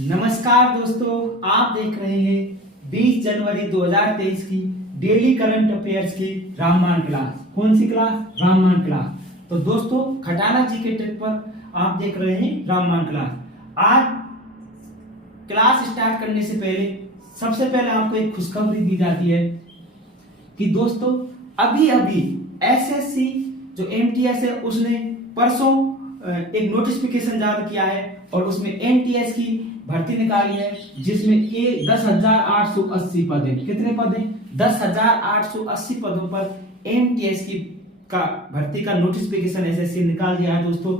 नमस्कार दोस्तों, आप देख रहे हैं 20 जनवरी 2023 की डेली करंट अफेयर्स की रामबाण क्लास। कौन सी क्लास? रामबाण क्लास। तो दोस्तों, खटाना जी के टेक पर आप देख रहे हैं रामबाण क्लास। आज क्लास स्टार्ट करने से पहले सबसे पहले आपको एक खुशखबरी दी जाती है कि दोस्तों अभी अभी एसएससी जो एमटीएस है उसने परसों एक नोटिफिकेशन जारी किया है और उसमें एमटीएस की भर्ती निकाली है, जिसमें 10,880 पद है। कितने पद हैं? 10,880 पदों पर एमटीएस की का भर्ती का नोटिफिकेशन एसएससी निकाल दिया है दोस्तों।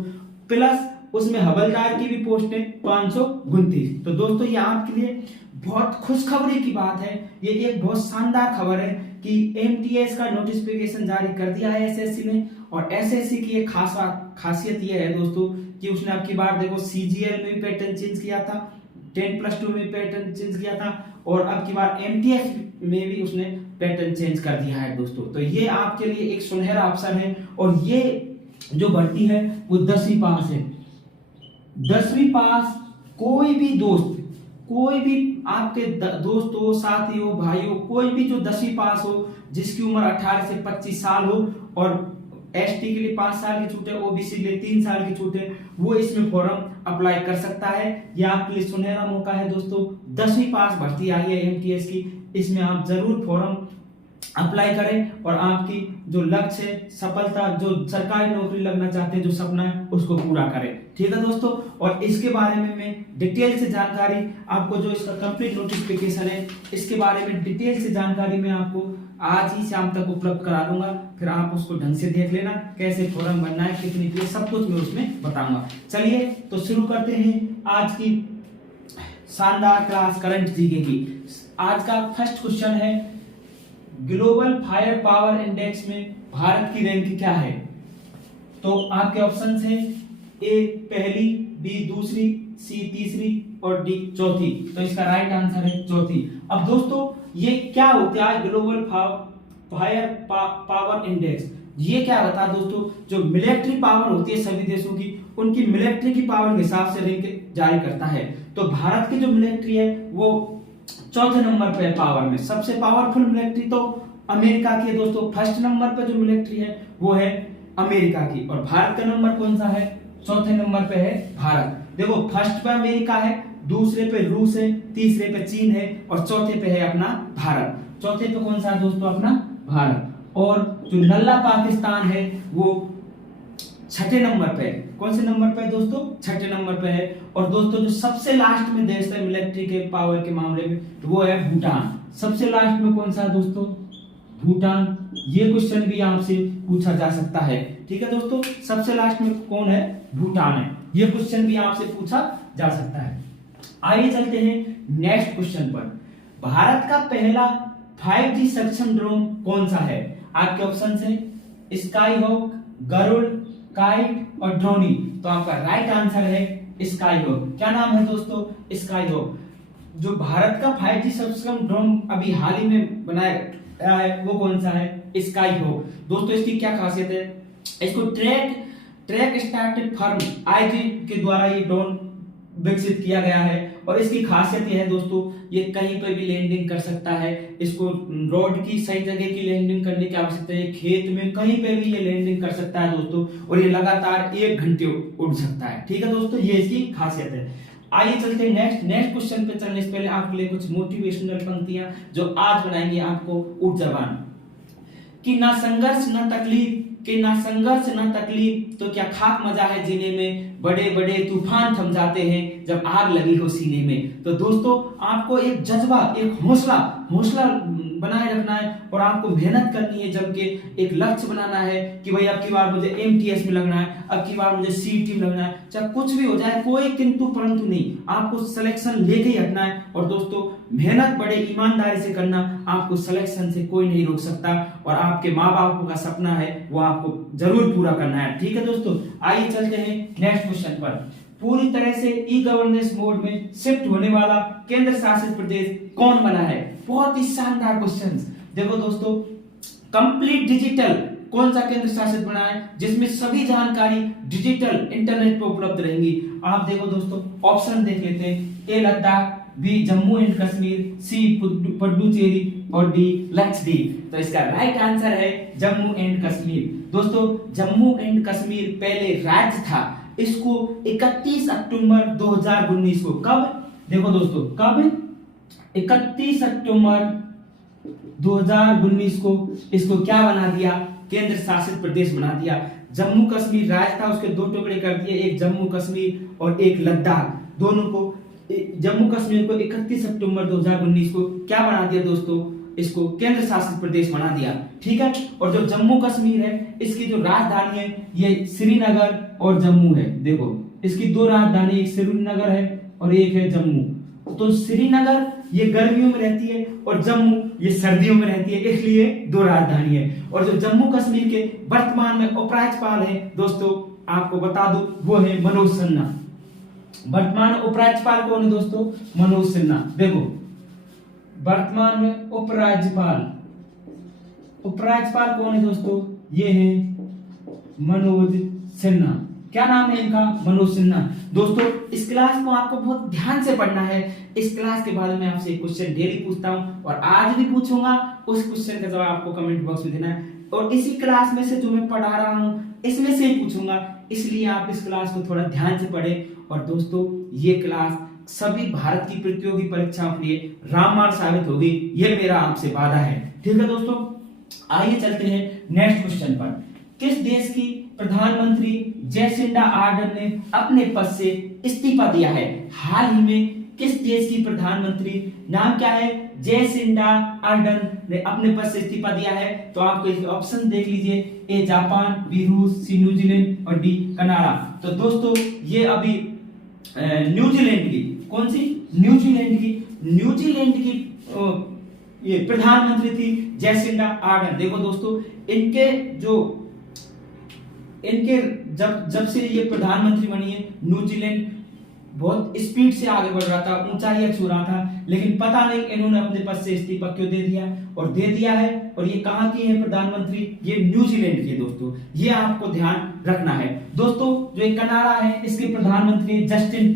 प्लस उसमें हवलदार की भी पोस्ट है 529। तो दोस्तों, ये आपके लिए बहुत खुशखबरी की बात है। ये एक बहुत शानदार खबर है कि एमटीएस का नोटिफिकेशन जारी कर दिया है एसएससी ने। और एसएससी की एक खासियत ये है दोस्तों कि उसने अब की बार देखो सीजीएल में भी पैटर्न चेंज किया था, 10+2 में पैटर्न चेंज किया था और अब की बार एमटीएस में भी उसने पैटर्न चेंज कर दिया है दोस्तों। तो ये आपके लिए एक सुनहरा अवसर है। और ये जो भर्ती है वो 10वीं पास है। 10वीं पास कोई भी दोस्त, कोई भी आपके दोस्त हो, साथी हो, भाई हो, कोई भी जो 10वीं पास हो, जिसकी उम्र 18 से 25 साल हो और एसटी के लिए 5 साल की छूट है, ओबीसी के लिए 3 साल की छूट है, वो इसमें फॉर्म अप्लाई कर सकता है। ये आपके लिए सुनहरा मौका है दोस्तों। 10वीं पास भर्ती आई है एमटीएस की, इसमें आप जरूर फॉर्म अप्लाई करें और आपकी जो लक्ष्य है, सफलता, जो सरकारी नौकरी लगना चाहते हैं, जो सपना है, उसको पूरा करें। ठीक है दोस्तों। और इसके बारे में मैं डिटेल से जानकारी आपको, जो इसका कंप्लीट नोटिफिकेशन है, इसके बारे में डिटेल से जानकारी मैं आपको आज ही शाम तक उपलब्ध करा दूंगा। फिर आप उसको ढंग से देख लेना, कैसे फॉर्म भरना है, कितनी फीस, सब कुछ मैं उसमें बताऊंगा। चलिए तो शुरू करते हैं आज की शानदार क्लास करंट जीके की। आज का फर्स्ट क्वेश्चन है, ग्लोबल फायर पावर इंडेक्स में भारत की रैंक क्या है? तो आपके ऑप्शंस हैं ए पहली, बी दूसरी, सी तीसरी और डी चौथी। तो इसका राइट आंसर है चौथी। अब दोस्तों, ये क्या होता है ग्लोबल फायर पावर इंडेक्स? ये क्या होता है दोस्तों? जो मिलिट्री पावर होती है सभी देशों की, उनकी मिलिट्री की पावर के हिसाब से रैंक जारी करता है। तो भारत की जो मिलिट्री है वो चौथे नंबर पे है पावर में। सबसे पावरफुल मिलिट्री तो अमेरिका की है दोस्तों। फर्स्ट नंबर पे जो मिलिट्री है वो है अमेरिका की। और भारत का नंबर कौन सा है? चौथे नंबर पे है भारत। देखो, फर्स्ट पे अमेरिका है, दूसरे पे रूस है, तीसरे पे चीन है और चौथे पे है अपना भारत। चौथे पे कौन सा है दोस्तों? अपना भारत। और जो नल्ला पाकिस्तान है वो छठे नंबर पे है। कौन से नंबर पे है दोस्तों? छठे नंबर पे है। और दोस्तों, जो सबसे लास्ट में देश है मिलिट्री के पावर के मामले में, वो है भूटान। सबसे लास्ट में कौन सा है दोस्तों? भूटान। ये क्वेश्चन भी आपसे पूछा जा सकता है। ठीक है दोस्तों, सबसे लास्ट में कौन है? भूटान है। ये क्वेश्चन भी आपसे पूछा जा सकता है। आइए चलते हैं नेक्स्ट क्वेश्चन पर। भारत का पहला 5G सक्षम ड्रोन कौन सा है? आपके ऑप्शन है स्काई हॉक, गरुड़, काइट और ड्रोनी। तो आपका राइट आंसर है स्काई हॉक। क्या नाम है दोस्तों? Sky hawk. जो भारत का 5G सक्षम ड्रोन अभी हाल ही में बनाया गया है वो कौन सा है? Sky hawk. दोस्तों, इसकी क्या खासियत है? इसको ट्रैक स्टार्टेड फर्म आईजी के द्वारा ये ड्रोन विकसित किया गया है। और इसकी खासियत यह है दोस्तों, ये कहीं पे भी लैंडिंग कर सकता है। इसको रोड की सही जगह की लैंडिंग करने की आवश्यकता है, खेत में कहीं पे भी ये लैंडिंग कर सकता है दोस्तों। और ये लगातार 1 घंटे उड़ सकता है। ठीक है दोस्तों, ये इसकी खासियत है। आइए चलते हैं नेक्स्ट क्वेश्चन पे। चलने से पहले आपके लिए कुछ मोटिवेशनल पंक्तियां जो आज बनाएंगे आपको ऊर्जावान। कि ना संघर्ष ना तकलीफ, कि ना संघर्ष ना तकलीफ, तो क्या खाक मजा है जीने में, बड़े बड़े तूफान थम जाते हैं जब आग लगी हो सीने में। तो दोस्तों, आपको एक जज्बा, एक हौसला बनाए रखना है और आपको मेहनत करनी है, जबकि एक लक्ष्य बनाना है कि भाई अब की बार मुझे एमटीएस में लगना है, अब की बार मुझे सीईटी में लगना है। चाहे कुछ भी हो जाए, कोई किंतु परंतु नहीं, आपको सिलेक्शन लेके ही हटना है। और दोस्तों, मेहनत बड़े ईमानदारी से करना, आपको सिलेक्शन से कोई नहीं रोक सकता। और आपके माँ बाप का सपना है वो आपको जरूर पूरा करना है। ठीक है दोस्तों, आइए चलते हैं नेक्स्ट क्वेश्चन पर। पूरी तरह से ई गवर्नेंस मोड में शिफ्ट होने वाला केंद्र शासित प्रदेश कौन बना है? बहुत ही शानदार क्वेश्चन। देखो दोस्तों, कंप्लीट डिजिटल कौन सा केंद्र शासित बना है जिसमें सभी जानकारी डिजिटल इंटरनेट पर उपलब्ध रहेंगी? आप देखो दोस्तों, ऑप्शन देख लेते हैं। ए लद्दाख, बी जम्मू एंड कश्मीर, सी पुडुचेरी और डी लक्षद्वीप। तो इसका राइट आंसर है जम्मू एंड कश्मीर। दोस्तों, जम्मू एंड कश्मीर पहले राज्य था। इसको 31 अक्टूबर 2019 को, कब देखो दोस्तों, कब 31 अक्टूबर 2019 को इसको क्या बना दिया? केंद्र शासित प्रदेश बना दिया। जम्मू कश्मीर राज्य था, उसके दो टुकड़े कर दिए, एक जम्मू कश्मीर और एक लद्दाख। दोनों को, जम्मू कश्मीर को 31 अक्टूबर 2019 को क्या बना दिया दोस्तों? इसको केंद्र शासित प्रदेश बना दिया। ठीक है। और जो जम्मू कश्मीर है, इसकी जो राजधानी है ये श्रीनगर और जम्मू है। देखो, इसकी दो राजधानी, एक श्रीनगर है और एक है जम्मू। तो श्रीनगर ये गर्मियों में रहती है और जम्मू ये सर्दियों में रहती है, इसलिए दो राजधानी है। और जो जम्मू कश्मीर के वर्तमान में उपराज्यपाल है दोस्तों, आपको बता दूं, वो है मनोज सिन्हा। वर्तमान उपराज्यपाल कौन है दोस्तों? मनोज सिन्हा। देखो, वर्तमान में उपराज्यपाल कौन है दोस्तों? ये है मनोज सिन्हा। क्या नाम है इनका? मनोज सिन्हा। दोस्तों, इस क्लास को आपको बहुत ध्यान से पढ़ना है। इस क्लास के बारे में आपसे एक क्वेश्चन डेली पूछता हूं और आज भी पूछूंगा। उस क्वेश्चन का जवाब आपको कमेंट बॉक्स में देना है और इसी क्लास में से जो मैं पढ़ा रहा हूं इसमें से ही पूछूंगा, इसलिए आप इस क्लास को थोड़ा ध्यान से पढ़ें। और दोस्तों, ये क्लास सभी भारत की प्रतियोगी परीक्षाओं के लिए रामबाण साबित होगी, ये मेरा आपसे वादा है। ठीक है दोस्तों, आइए चलते हैं नेक्स्ट क्वेश्चन पर। किस देश की प्रधानमंत्री जैसिंडा आर्डर्न ने अपने पद से इस्तीफा दिया है? हाल ही में किस देश की प्रधानमंत्री, नाम क्या है? जैसिंडा आर्डर्न ने अपने पद से इस्तीफा दिया है। तो आपको ऑप्शन देख लीजिए, ए जापान, बी रूस, सी न्यूजीलैंड और डी कनाडा। तो दोस्तों, ये अभी न्यूजीलैंड की, कौन सी? न्यूजीलैंड की ये प्रधानमंत्री थी जैसिंडा आर्डर्न। देखो दोस्तों, इनके जब से ये प्रधानमंत्री बनी है, न्यूजीलैंड बहुत स्पीड से आगे बढ़ रहा था, ऊंचाई छू रहा था, लेकिन पता नहीं इन्होंने अपने पद से इस्तीफा क्यों दे दिया और दे दिया है। और ये कहां की है प्रधानमंत्री? ये न्यूजीलैंड की है दोस्तों, ये आपको ध्यान रखना है। दोस्तों, जो एक कनाडा है, इसके प्रधानमंत्री जस्टिन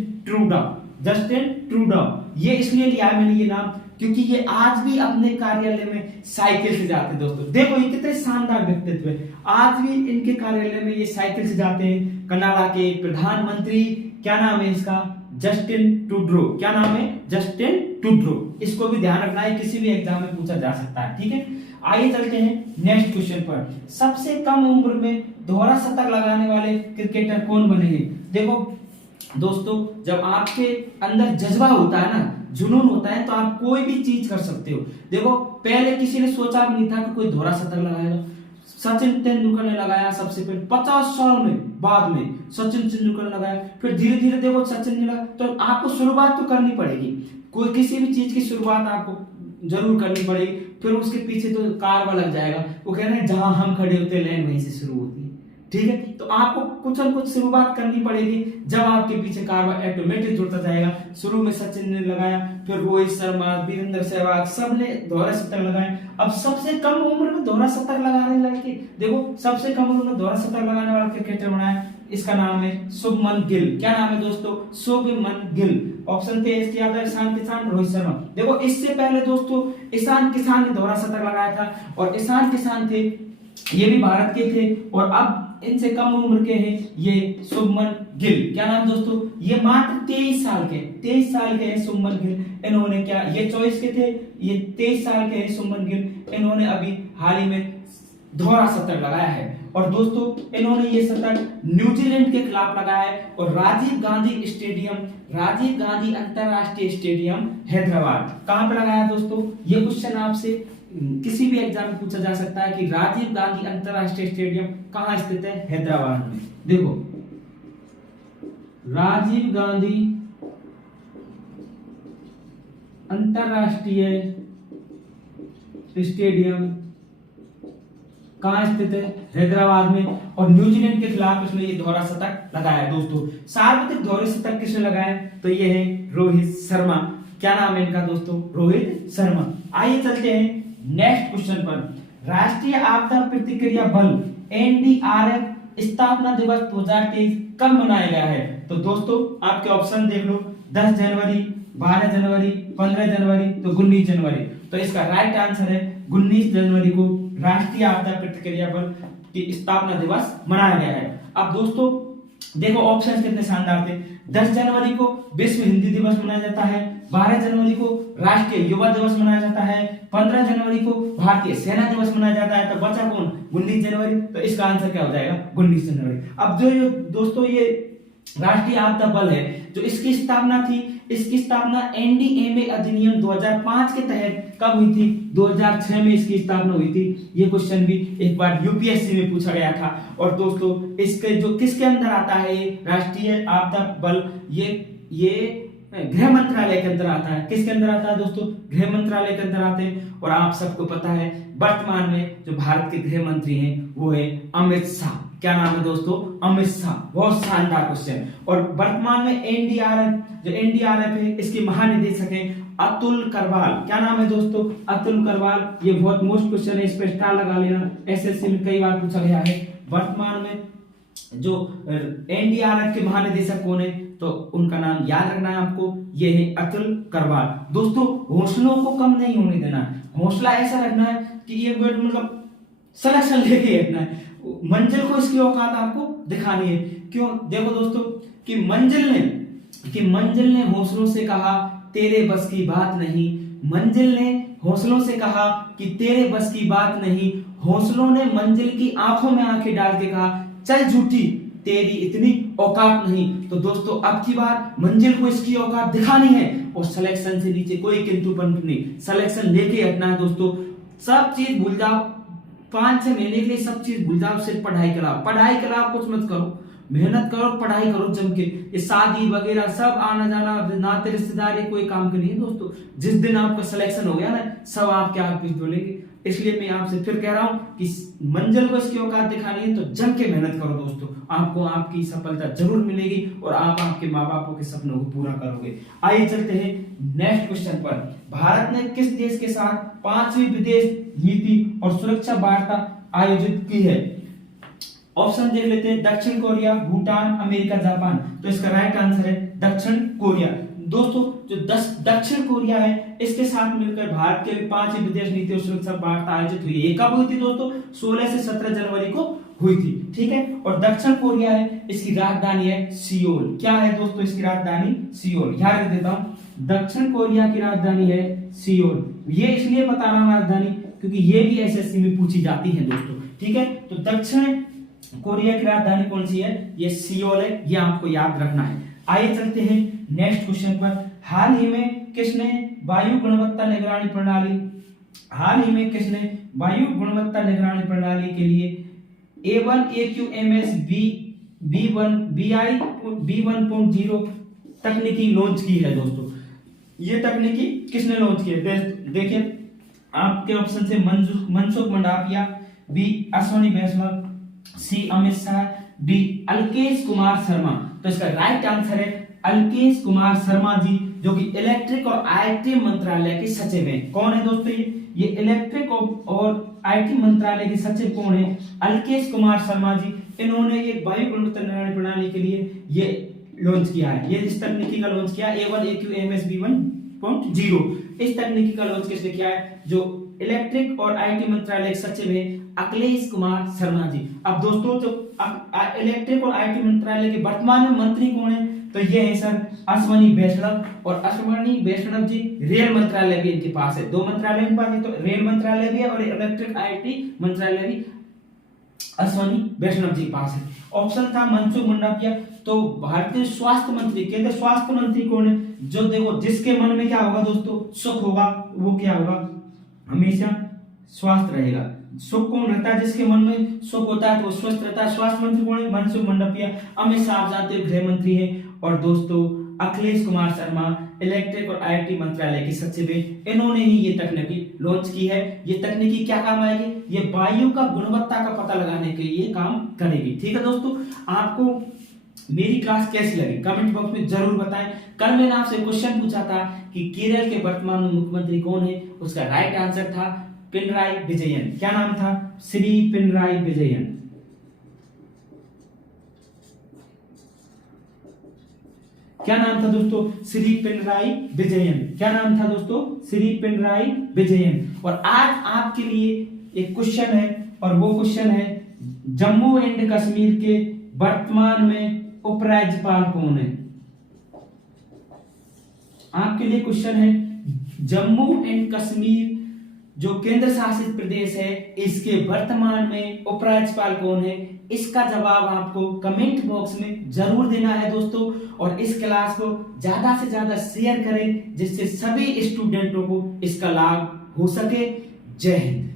ट्रूडो। ये इसलिए लिया है मैंने ये नाम क्योंकि ये आज भी अपने कार्यालय में साइकिल से जाते हैं। दोस्तों देखो, ये कितने शानदार व्यक्तित्व है, आज भी इनके कार्यालय में ये साइकिल से जाते हैं। कनाडा के प्रधानमंत्री, क्या नाम है इसका? Justin Trudeau. क्या नाम है? Justin Trudeau. इसको भी ध्यान रखना है, किसी भी एग्जाम में पूछा जा सकता है। ठीक है, आइए चलते हैं नेक्स्ट क्वेश्चन पर। सबसे कम उम्र में दोहरा शतक लगाने वाले क्रिकेटर कौन बनेंगे? देखो दोस्तों, जब आपके अंदर जज्बा होता है ना, जुनून होता है, तो आप कोई भी चीज कर सकते हो। देखो, पहले किसी ने सोचा भी नहीं था कि कोई दोहरा शतक लगाएगा। सचिन तेंदुलकर ने लगाया सबसे पहले 50 साल में, बाद में सचिन तेंदुलकर ने लगाया। फिर धीरे धीरे देखो सचिन ने लगा। तो आपको शुरुआत तो करनी पड़ेगी, कोई किसी भी चीज की शुरुआत आपको जरूर करनी पड़ेगी। फिर उसके पीछे तो कारवा लग जाएगा। वो कह रहे हैं जहां हम खड़े होते हैं लाइन वहीं से शुरू होती है। ठीक है, तो आपको कुछ न कुछ शुरुआत करनी पड़ेगी, जब आपके पीछे कारवा ऑटोमेटिक जुड़ता जाएगा। शुरू में सचिन ने लगाया, फिर रोहित शर्मा, वीरेंद्र सहवाग, सब ने दोहरा शतक लगाए। अब सबसे कम उम्र में दोहरा शतक लगाने लगे। देखो, सबसे कम उम्र में दोहरा शतक लगाने वाला क्रिकेटर बनाया, इसका नाम है शुभमन गिल। क्या नाम है दोस्तों? शुभमन गिल। ऑप्शन थे इसके यादव, ईशान किसान, रोहित शर्मा। देखो, इससे पहले दोस्तों ईशान किसान ने दोहरा शतक लगाया था और ईशान किसान थे, ये भी भारत के थे। और अब इनसे कम उम्र के हैं ये शुभमन गिल। क्या नाम दोस्तों? ये मात्र 23 साल के हैं शुभमन गिल। इन्होंने क्या, ये 24 के थे, ये 23 साल के हैं शुभमन गिल। इन्होंने अभी हाल ही में दोहरा शतक लगाया है। और दोस्तों, इन्होंने ये शतक न्यूजीलैंड के खिलाफ लगाया है और राजीव गांधी अंतरराष्ट्रीय स्टेडियम हैदराबाद, कहां पे लगाया दोस्तों? ये क्वेश्चन आपसे किसी भी एग्जाम में पूछा जा सकता है कि राजीव गांधी अंतरराष्ट्रीय स्टेडियम कहां स्थित है? हैदराबाद में। देखो, राजीव गांधी अंतरराष्ट्रीय स्टेडियम कहां स्थित है? हैदराबाद में। और न्यूजीलैंड के खिलाफ इसने ये दोहरा शतक लगाया। दोस्तों, सर्वाधिक दोहरे शतक किसने लगाया? तो ये है रोहित शर्मा। क्या नाम है इनका दोस्तों? रोहित शर्मा। आइए चलते हैं नेक्स्ट क्वेश्चन पर। राष्ट्रीय आपदा प्रतिक्रिया बल एनडीआरएफ स्थापना दिवस 2023 कब मनाया गया है? तो दोस्तों आपके ऑप्शन देख लो, 10 जनवरी, 12 जनवरी, 15 जनवरी, तो 19 जनवरी। तो इसका राइट आंसर है 19 जनवरी को राष्ट्रीय आपदा प्रतिक्रिया बल की स्थापना दिवस मनाया गया है। अब दोस्तों देखो ऑप्शन कितने शानदार थे। 10 जनवरी को विश्व हिंदी दिवस मनाया जाता है, 12 जनवरी को राष्ट्रीय युवा दिवस मनाया जाता है, 15 जनवरी को भारतीय सेना दिवस मनाया जाता है, तो बचा कौन? 19 जनवरी। तो इसका आंसर क्या हो जाएगा? 19 जनवरी। अब जो दोस्तों ये राष्ट्रीय आपदा बल है, जो इसकी स्थापना थी, इसकी स्थापना एनडीएमए अधिनियम 2005 के तहत कब हुई थी? 2006 में इसकी स्थापना हुई थी। ये क्वेश्चन भी एक बार यूपीएससी में पूछा गया था। और दोस्तों इसके जो किसके अंदर आता है ये राष्ट्रीय आपदा बल? ये गृह मंत्रालय के अंदर आता है। किसके अंदर आता है दोस्तों? गृह मंत्रालय के अंदर आते हैं। और आप सबको पता है वर्तमान में जो भारत के गृह मंत्री हैं वो है अमित शाह। क्या नाम है दोस्तों? अमित शाह। बहुत शानदार क्वेश्चन। और वर्तमान में एनडीआरएफ है, इसके महानिदेशक हैं अतुल करवाल। क्या नाम है दोस्तों? अतुल करवाल। ये बहुत मोस्ट क्वेश्चन है, इस पर स्टार लगा लेना, एसएससी में कई बार पूछा गया है। वर्तमान में जो एनडीआरएफ के महानिदेशक कौन है? तो उनका नाम याद रखना है आपको, ये है अतुल करवाल। दोस्तों हौसलों को कम नहीं होने देना है, हौसला ऐसा रखना है कि ये मतलब सिलेक्शन लेके रखना है। मंजिल को इसकी औकात आपको दिखानी है। क्यों? देखो दोस्तों कि मंजिल ने हौसलों से कहा तेरे बस की बात नहीं। मंजिल ने हौसलों से कहा कि तेरे बस की बात नहीं। हौसलों ने मंजिल की आंखों में आंखें डाल के कहा चल झूठी तेरी इतनी औकात नहीं। तो दोस्तों अब की बार मंजिल को इसकी औकात दिखानी है और सिलेक्शन से नीचे कोई किंतु परंतु नहीं, सिलेक्शन लेके रखना है दोस्तों। सब चीज भूल जाओ, 5-6 महीने के लिए सब चीज भूल जाओ, सिर्फ पढ़ाई कराओ, कुछ मत करो, मेहनत करो, पढ़ाई करो जम के। ये शादी वगैरह सब आना जाना, नाते रिश्तेदारी कोई काम का नहीं है दोस्तों। जिस दिन आपका सिलेक्शन हो गया ना, सब आपके आगे पीछे बोलेंगे। इसलिए मैं आपसे फिर कह रहा हूं कि मंजिल को इसकी औकात दिखानी है तो जम के मेहनत करो दोस्तों, आपको आपकी सफलता जरूर मिलेगी और आप आपके माँ बापों के सपनों को पूरा करोगे। आइए चलते हैं नेक्स्ट क्वेश्चन पर। भारत ने किस देश के साथ 5वीं विदेश नीति और सुरक्षा वार्ता आयोजित की है? ऑप्शन देख लेते हैं, दक्षिण कोरिया, भूटान, अमेरिका, जापान। तो इसका राइट आंसर है दक्षिण कोरिया। दोस्तों जो दक्षिण कोरिया है, इसके साथ मिलकर भारत के 5वीं विदेश नीति और सुरक्षा वार्ता आयोजित हुई है। ये कब हुई थी दोस्तों? 16 से 17 जनवरी को हुई थी। ठीक है। और दक्षिण कोरिया है, इसकी राजधानी है सियोल। क्या है दोस्तों इसकी राजधानी? सियोल। याद रख देता हूं, दक्षिण कोरिया की राजधानी है सियोल। ये इसलिए बता रहा हूं राजधानी क्योंकि ये भी एसएससी में पूछी जाती है दोस्तों। ठीक है। तो दक्षिण कोरिया की राजधानी कौन सी है? ये सियोल है, ये आपको याद रखना है। आइए चलते हैं नेक्स्ट क्वेश्चन पर। हाल ही में किसने वायु गुणवत्ता निगरानी प्रणाली के लिए A1 AQMS B1.0 तकनीकी लॉन्च की है दोस्तों। ये तकनीकी किसने लॉन्च की है? देखिए आपके ऑप्शन से मनसुख मंडाविया, बी अश्विनी वैष्णव, सी अमित शाह, डी अल्केश कुमार शर्मा। तो इसका राइट आंसर है अल्केश कुमार शर्मा जी, जो कि इलेक्ट्रिक और आईटी मंत्रालय के सचिव हैं। कौन है दोस्तों? ये इलेक्ट्रिक और आईटी मंत्रालय के सचिव कौन है? अल्केश कुमार शर्मा जी। इन्होंने ये वायु गुणवत्ता निगरानी प्रणाली के लिए ये लॉन्च किया है, ये इस तकनीकी का लॉन्च किया A1 AQMS B1.0। इस तकनीकी का लॉन्च किसने किया है? जो इलेक्ट्रिक और आईटी मंत्रालय के सचिव है अखिलेश कुमार शर्मा जी। अब दोस्तों जो इलेक्ट्रिक और आईटी मंत्रालय के वर्तमान में मंत्री कौन है? तो ये है सर अश्विनी वैष्णव। और अश्विनी वैष्णव जी रेल मंत्रालय भी इनके पास है, 2 मंत्रालय इनके पास है, तो रेल मंत्रालय भी है और इलेक्ट्रिक आईटी मंत्रालय भी अश्विनी वैष्णव जी के पास है। ऑप्शन था मनसुख मंडाविया। तो भारतीय स्वास्थ्य मंत्री, केंद्रीय स्वास्थ्य मंत्री कौन है? जो देखो जिसके मन में क्या होगा दोस्तों? सुख होगा, वो क्या होगा? हमेशा स्वस्थ रहेगा। सुख कौन रहता है? जिसके मन में सुख होता है तो वो स्वस्थ रहता है। स्वास्थ्य मंत्री कौन है? मनसुख मंडाविया। अमित शाह आप जानते हो गृह मंत्री है। और दोस्तों अखिलेश कुमार शर्मा इलेक्ट्रिक और आईटी मंत्रालय के सचिव है। इन्होंने ही ये तकनीकी लॉन्च की है। ये तकनीकी क्या काम आएगी? ये वायु का गुणवत्ता का पता लगाने के लिए काम करेगी। ठीक है दोस्तों, आपको मेरी क्लास कैसी लगी कमेंट बॉक्स में जरूर बताएं। कल मैंने आपसे क्वेश्चन पूछा था कि केरल के वर्तमान मुख्यमंत्री कौन है? उसका राइट आंसर था पिनराई विजयन। क्या नाम था? श्री पिनराई विजयन। क्या नाम था दोस्तों? श्री पिनराई विजयन। क्या नाम था दोस्तों? श्री पिनराई विजयन। और आज आपके लिए एक क्वेश्चन है, और वो क्वेश्चन है जम्मू एंड कश्मीर के वर्तमान में उपराज्यपाल कौन है? आपके लिए क्वेश्चन है जम्मू एंड कश्मीर जो केंद्र शासित प्रदेश है, इसके वर्तमान में उपराज्यपाल कौन है? इसका जवाब आपको कमेंट बॉक्स में जरूर देना है दोस्तों। और इस क्लास को ज्यादा से ज्यादा शेयर करें, जिससे सभी स्टूडेंटों को इसका लाभ हो सके। जय हिंद।